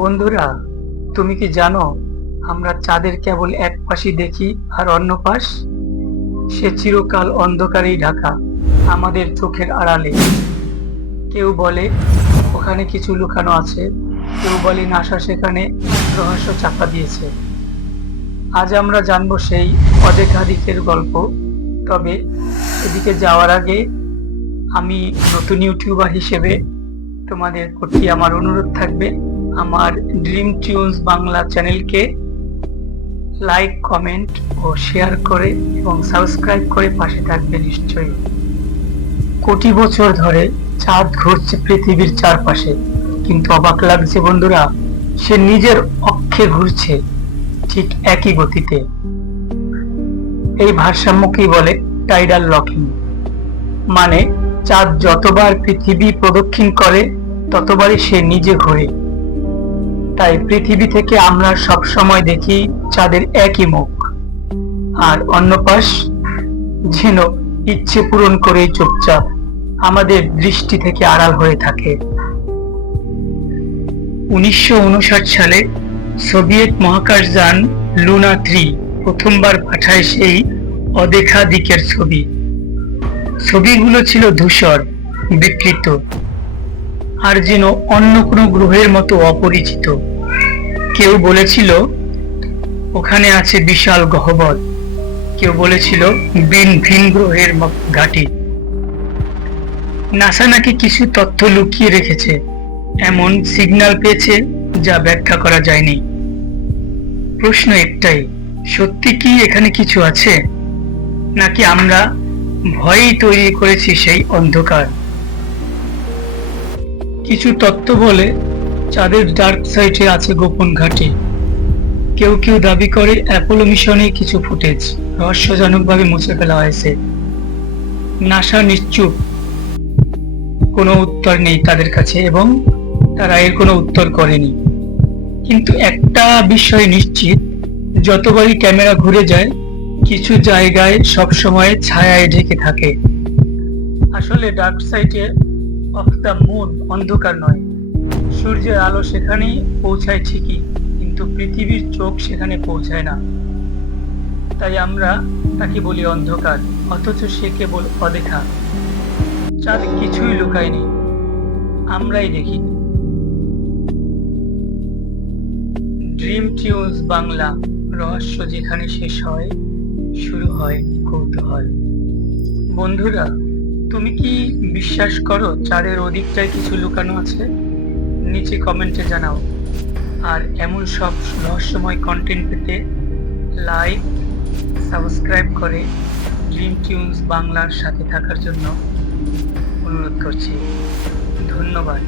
বন্ধুরা, তুমি কি জানো আমরা চাঁদের কেবল এক পাশই দেখি, আর অন্য পাশ সে চিরকাল অন্ধকারেই ঢাকা, আমাদের চোখের আড়ালে। কেউ বলে ওখানে কিছু লুকানো আছে, কেউ বলে নাসা সেখানে রহস্য চাপা দিয়েছে। আজ আমরা জানবো সেই অদেখা দিকের গল্প। তবে এদিকে যাওয়ার আগে আমি নতুন ইউটিউবার হিসেবে তোমাদের প্রতি আমার অনুরোধ থাকবে, আমার ড্রিম টিউনস বাংলা চ্যানেলকে লাইক, কমেন্ট ও শেয়ার করে এবং সাবস্ক্রাইব করে পাশে থাকবে নিশ্চয়ই। কোটি বছর ধরে চাঁদ ঘুরছে পৃথিবীর চারপাশে, কিন্তু অবাক লাগছে বন্ধুরা, সে নিজের অক্ষে ঘুরছে ঠিক একই গতিতে। এই ভারসাম্যকেই বলে টাইডাল লকিং। মানে চাঁদ যতবার পৃথিবী প্রদক্ষিণ করে ততবারই সে নিজে ঘোরে। তাই পৃথিবী থেকে আমরা সব সময় দেখি চাঁদের একই মুখ, আর অন্য পাশ যেন ইচ্ছে পূরণ করেই চুপচাপ আমাদের দৃষ্টি থেকে আড়াল হয়ে থাকে। 1959 সালে সোভিয়েত মহাকাশযান লুনা 3 প্রথমবার পাঠায় সেই অদেখা দিকের ছবি। ছবিগুলো ছিল ধূসর, বিকৃত, আর যেন অন্য কোনো গ্রহের মতো অপরিচিত। কেউ বলেছিল ওখানে আছে বিশাল গহ্বর, কেউ বলেছিল ভিন গ্রহের ঘাঁটি। নাসা নাকি কিছু তথ্য লুকিয়ে রেখেছে, এমন সিগন্যাল পেয়েছে যা ব্যাখ্যা করা যায়নি। প্রশ্ন একটাই, সত্যি কি এখানে কিছু আছে, নাকি আমরা ভয়েই তৈরি করেছি সেই অন্ধকার? কিছু তত্ত্ব বলে চাঁদের ডার্ক সাইডে আছে গোপন ঘাঁটি। কেউ কেউ দাবি করে অ্যাপোলো মিশনে কিছু ফুটেজ রহস্যজনকভাবে মুছে ফেলা হয়েছে। নাসা নিশ্চুপ, কোনো উত্তর নেই তাদের কাছে এবং তারা এর কোনো উত্তর করেনি। কিন্তু একটা বিষয় নিশ্চিত, যতবারই ক্যামেরা ঘুরে যায় কিছু জায়গায় সবসময় ছায়ায় ঢেকে থাকে। আসলে ডার্ক সাইডে অফ দ্য মুন অন্ধকার নয়, সূর্যের আলো সেখানেই পৌঁছায় ঠিকই, কিন্তু পৃথিবীর চোখ সেখানে পৌঁছায় না। তাই আমরা তাকে বলি অন্ধকার, অথচ সে কেবল অদেখা। চাঁদ কিছুই লুকায়নি, আমরাই দেখিনি। ড্রিম টিউনস বাংলা, রহস্য যেখানে শেষ হয় শুরু হয় কৌতূহল। বন্ধুরা, তুমি কি বিশ্বাস করো চাঁদের ওদিকটায় কিছু লুকানো আছে? নিচে কমেন্টে জানাও। আর এমন সব রহস্যময় কন্টেন্ট পেতে লাইক, সাবস্ক্রাইব করে ড্রিম টিউনস বাংলার সাথে থাকার জন্য অনুরোধ করছি। ধন্যবাদ।